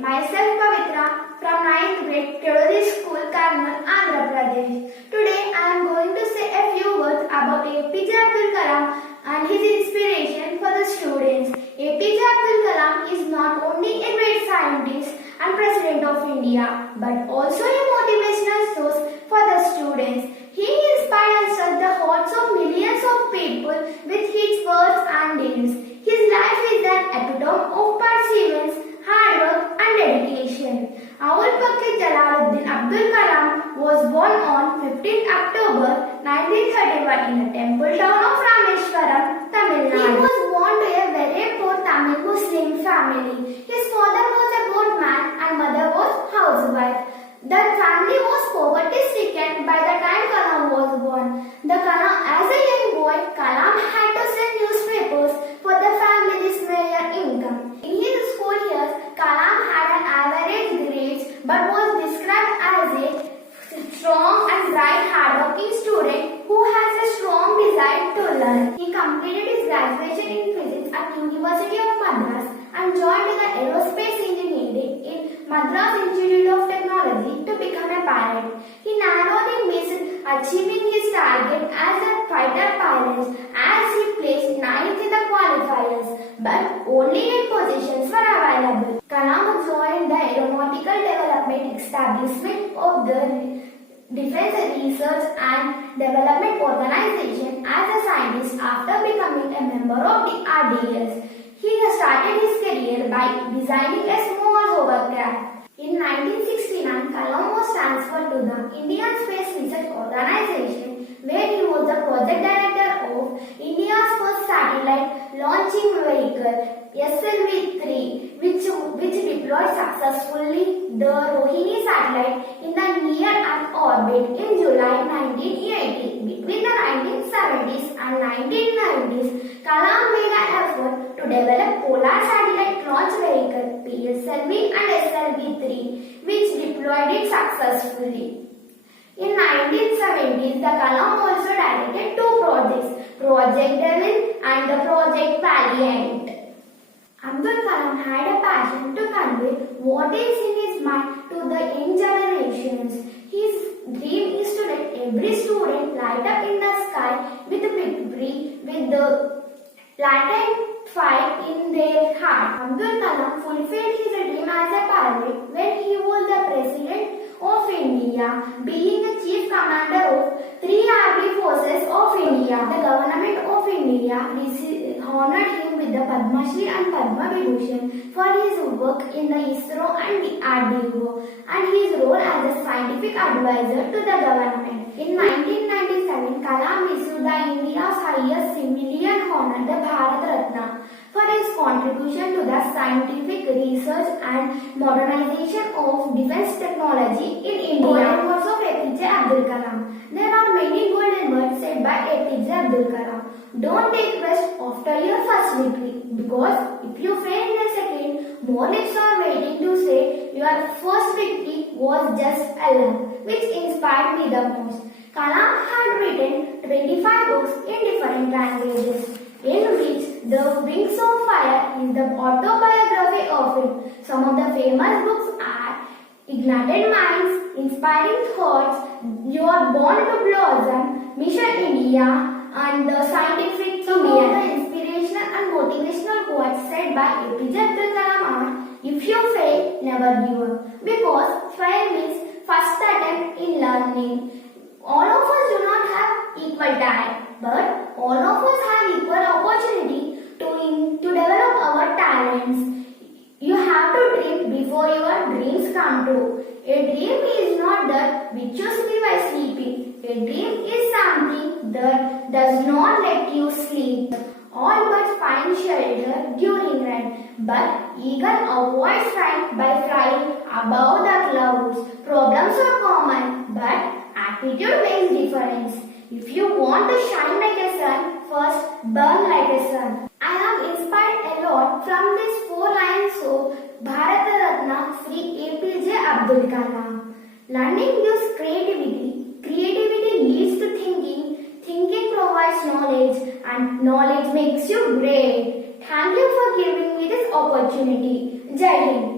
myself Pavitra from 9th grade, Kedodi School, Karnal, Andhra Pradesh. Today I am going to say a few words about APJ Abdul Kalam and his inspiration for the students. APJ Abdul Kalam is not only a great scientist and President of India, but also a motivational source for the students. He inspires the hearts of millions of people with his words and deeds. His life is an epitome of perseverance, hard work and dedication. Abul Pakir Jalaluddin Abdul Kalam was born on 15th October 1931 in the temple town of Rameswaram, Tamil Nadu. He was born to a very poor Tamil Muslim family. His father was a boatman and mother was housewife. The family was poverty stricken by the time Kalam was born. As a young boy, Kalam had to sell newspapers for the family's mere income. In his school years, Kalam had an average grades but was described as a strong and bright hardworking student who has a strong desire to learn. He completed his graduation in physics at University of Madras and joined the aerospace engineering in Madras Institute of Technology to become a pilot. He narrowly missed achieving his target as a fighter pilot as he placed 9th in the qualifiers, but only 8 positions were available. Kalam joined the Aeronautical Development Establishment of the Defense Research and Development Organization as a scientist after becoming a member of the RDS. He started his career by designing a small hovercraft. In 1969, Kalam was transferred to the Indian Space Research Organization, where he was the project director of India's first satellite launching vehicle, SLV-3, which deployed successfully the Rohini satellite in the near Earth orbit in July 1980. Between the 1970s and 1990s, Kalam made an effort to develop Polar Satellite Launch Vehicle (PSLV) and SLV-3, which deployed it successfully. In 1970s, the Kalam also directed 2 projects, Project Devil and the Project Valiant. Abdul Kalam had a passion to convey what is in his mind to the young generations. His dream is to let every student light up in the sky with victory, with the latent fire in their heart. Abdul Kalam fulfilled his dream as a pilot when he was the President of India, being the Chief Commander of 3 Army Forces of India. The Government of India honored him with the Padma Shri and Padma Vibhushan for his work in the ISRO and the RDO and his role as a scientific advisor to the government. In 1997, Kalam received the India's highest civilian honor, the Bharat Ratna, for his contribution to the scientific research and modernization of defense technology in India. Golden words of APJ Abdul Kalam. There are many golden words said by APJ Abdul Kalam. Don't take rest after your first victory, because if you fail in a second, more lips are waiting to say your first victory was just a luck, which inspired me the most. Kalam had written 25 books in different languages, in which The Wings of Fire is the autobiography of him. Some of the famous books are Ignited Minds, Inspiring Thoughts, You Are Born to Blossom, Mission India, and The Scientific Indian. Some of the inspirational and motivational quotes said by APJ Abdul Kalam are, if you fail, never give up, because fail means first attempt in learning. All of us do not have equal talent, but all of us have equal opportunity to develop our talents. You have to dream before your dreams come true. A dream is not that which you see by sleeping. A dream is something that does not let you sleep. All birds find shelter during rain, but eagle avoids rain by flying above the clouds. Problems are common, but attitude makes difference. If you want to shine like a sun, first burn like a sun. I am inspired a lot from these 4 lines of Bharat Ratna Sri APJ Abdul Kalam. Learning gives creativity. Creativity leads to thinking. Thinking provides knowledge, and knowledge makes you great. Thank you for giving me this opportunity. Jai Hind.